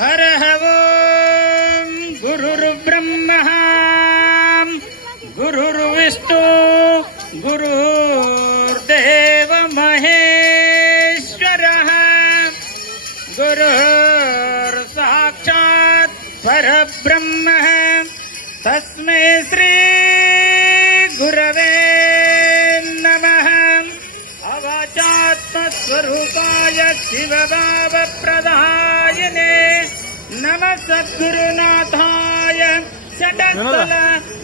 हर हवोम् गुरुर्ब्रह्मः। गुरुर्विष्णु। गुरुर्देव महेश्वरः गुरुर्साक्षात् परब्रह्मः। तस्मै श्री अवाचात्मस्वरूपाय शिवभावप्रदायने नमः सद्गुरुनाथाय षटस्थल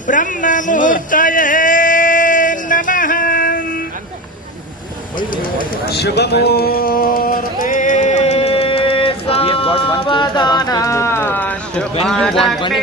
ब्रह्ममूर्तये नमः शुभमुहूर्ते सावधान शुभलग्ने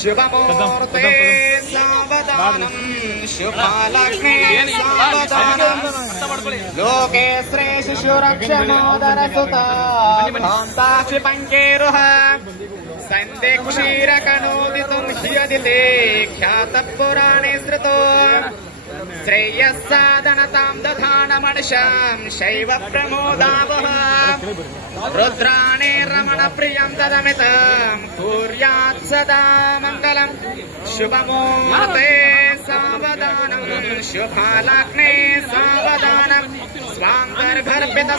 शुभमुहूर्ते सावधानं शुभालग्ने लोके श्रेषु सुरक्षमोदरसुता भान्ताक्षि पङ्केरुह। सन्धे क्षीरकणोदितुं ह्यदिते ख्यातः पुराणे श्रुतो श्रेयस्साधनतां दधानमर्षां शैव प्रमोदावः। रुद्राणे रमणप्रियं ददमितं, कुर्यात् सदा शुभमूर्ते मते सावधानं। शुभालाग्ने सावधानं। स्वाङ्गर्भर्पित